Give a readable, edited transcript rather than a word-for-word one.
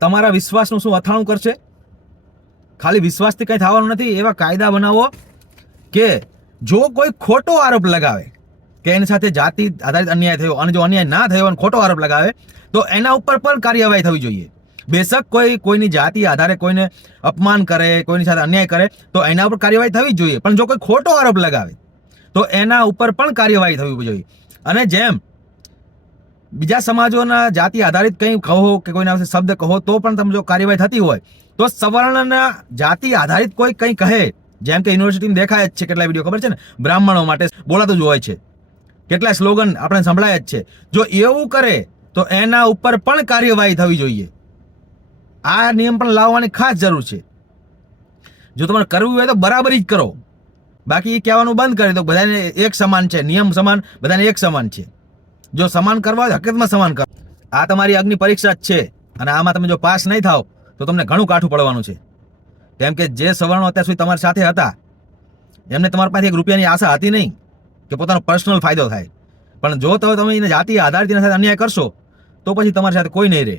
તમારા વિશ્વાસનું શું અથાણું કરશે? ખાલી વિશ્વાસથી કંઈ થવાનું નથી. એવા કાયદા બનાવો કે જો કોઈ ખોટો આરોપ લગાવે કે એની સાથે જાતિ આધારિત અન્યાય થયો અને જો અન્યાય ના થયો અને ખોટો આરોપ લગાવે તો એના ઉપર પણ કાર્યવાહી થવી જોઈએ. બેશક કોઈની જાતિ આધારે કોઈને અપમાન કરે, કોઈની સાથે અન્યાય કરે તો એના ઉપર કાર્યવાહી થવી જ જોઈએ. પણ જો કોઈ ખોટો આરોપ લગાવે તો એના ઉપર પણ કાર્યવાહી થવી જોઈએ. અને જેમ બીજા સમાજોના જાતિ આધારિત કંઈ કહો કે કોઈના વિશે શબ્દ કહો તો પણ તમે જો કાર્યવાહી થતી હોય તો સવર્ણના જાતિ આધારિત કોઈ કંઈ કહે, જેમ કે યુનિવર્સિટીમાં દેખાય જ છે, કેટલા વિડીયો ખબર છે ને, બ્રાહ્મણો માટે બોલાતું જ હોય છે, કેટલા સ્લોગન આપણે સંભળાય જ છે. જો એવું કરે તો એના ઉપર પણ કાર્યવાહી થવી જોઈએ. આ નિયમ પણ લાવવાની ખાસ જરૂર છે. જો તમારે કરવું હોય તો બરાબરી જ કરો, બાકી કહેવાનું બંધ કરી દો બધાને એક સમાન છે, નિયમ સમાન, બધાને એક સમાન છે. જો સમાન કરવા હોય હકીકતમાં સમાન કરો. આ તમારી અગ્નિ પરીક્ષા જ છે અને આમાં તમે જો પાસ નહીં થાવ તો તમને ઘણું કાઠું પડવાનું છે. કેમ કે જે સવર્ણો અત્યાર સુધી તમારી સાથે હતા એમને તમારી પાસે 1 રૂપિયાની આશા હતી નહીં કે પોતાનો પર્સનલ ફાયદો થાય. પણ જો તમે એને જાતિ આધારિત સાથે અન્યાય કરશો તો પછી તમારી સાથે કોઈ નહીં રહે.